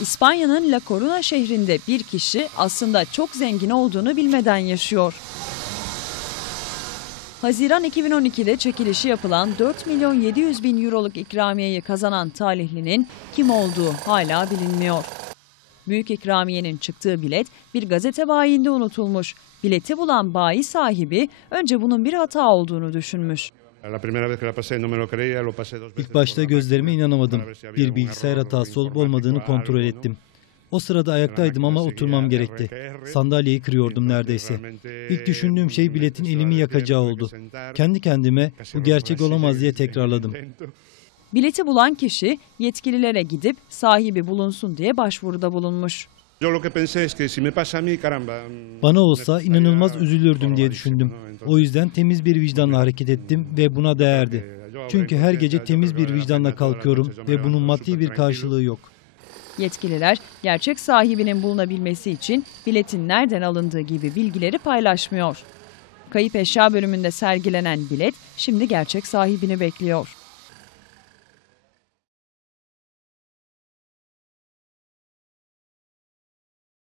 İspanya'nın La Coruña şehrinde bir kişi aslında çok zengin olduğunu bilmeden yaşıyor. Haziran 2012'de çekilişi yapılan 4 milyon 700 bin euroluk ikramiyeyi kazanan talihlinin kim olduğu hala bilinmiyor. Büyük ikramiyenin çıktığı bilet bir gazete bayinde unutulmuş. Bileti bulan bayi sahibi önce bunun bir hata olduğunu düşünmüş. İlk başta gözlerime inanamadım. Bir bilgisayar hatası olup olmadığını kontrol ettim. O sırada ayaktaydım ama oturmam gerekti. Sandalyeyi kırıyordum neredeyse. İlk düşündüğüm şey biletin elimi yakacağı oldu. Kendi kendime bu gerçek olamaz diye tekrarladım. Bileti bulan kişi yetkililere gidip sahibi bulunsun diye başvuruda bulunmuş. Yo lo que pensé es que si me pasa a mí, caramba. mm, Bana olsa inanılmaz üzülürdüm diye düşündüm. O yüzden temiz bir vicdanla hareket ettim ve buna değerdi. Çünkü her gece temiz bir vicdanla kalkıyorum ve bunun maddi bir karşılığı yok. Yetkililer gerçek sahibinin bulunabilmesi için biletin nereden alındığı gibi bilgileri paylaşmıyor. Kayıp eşya bölümünde sergilenen bilet şimdi gerçek sahibini bekliyor.